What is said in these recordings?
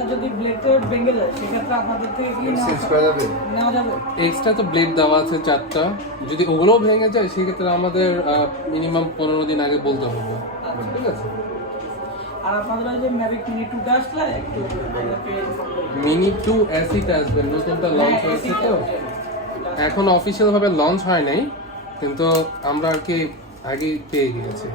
আচ্ছা যদি ব্লেডটা ভেঙে যায় সেক্ষেত্রে আপনাদের থেকে কি চেঞ্জ করা যাবে? নেওয়া যাবে? এক্সট্রা তো ব্লেড দেওয়া আছে 4টা, যদি ওগুলো ভেঙে যায় সেক্ষেত্রে আমাদের মিনিমাম 15 দিন আগে বলতে হবে। ঠিক আছে। আর আপনাদের ওই যে ম্যাভিক মিনি 2টা আসলে একটু আমাকে মিনি 2 এসিটা আসবে, নতুনটা লঞ্চ হয়েছে তো এখন অফিসিয়াল ভাবে লঞ্চ হয় নাই, কিন্তু আমরা আর কি আগে পেয়ে গিয়েছি।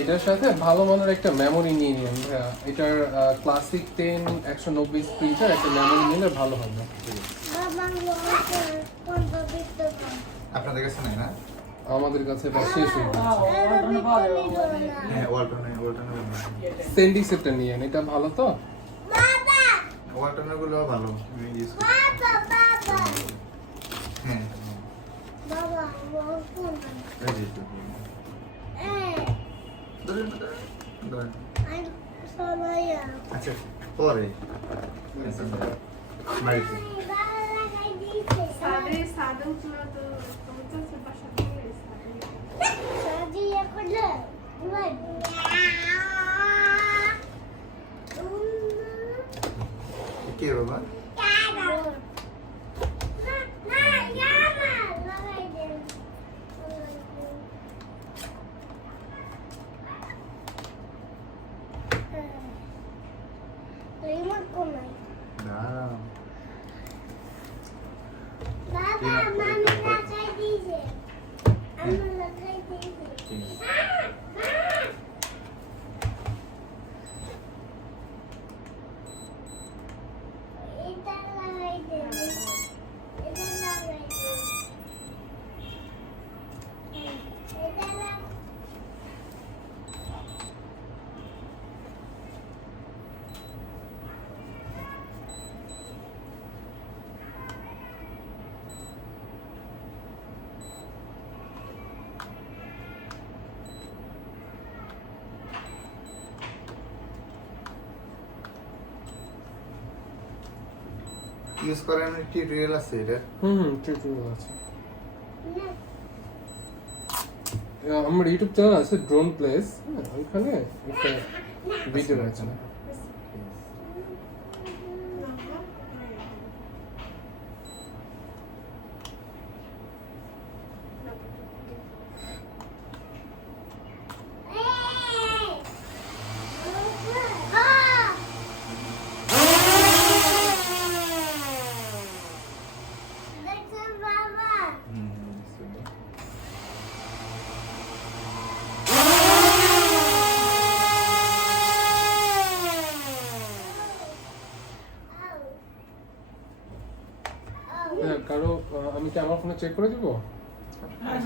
এটার সাথে ভালো মানের একটা মেমোরি নিয়ে নিন ভাইয়া, এটার ক্লাসিক 10 190 স্পিডের একটা মেমোরি নিলে ভালো হবে। আপনাদের কাছে নাই না? আমাদের কাছে এটা শেষ হয়ে গেছে। হ্যাঁ, ওয়ালটনের সেন্ডি সেটটা নিয়ে নিন, এটা ভালো তো। ওয়ালটনের গুলো ভালো আমি ইউজ করি। হ্যাঁ এই যে তো। ধরেন। আচ্ছা পরে মারিতে কে বাবা? ইউজ করার টিউটোরিয়াল আছে এটা? টিউটোরিয়াল আছে। আমার ইউটিউব চ্যানেল আছে ড্রোন প্লেস, ওইখানে একটা ভিডিও আছে। কারো আমি কি আমার ফোনে চেক করে দিব? হ্যাঁ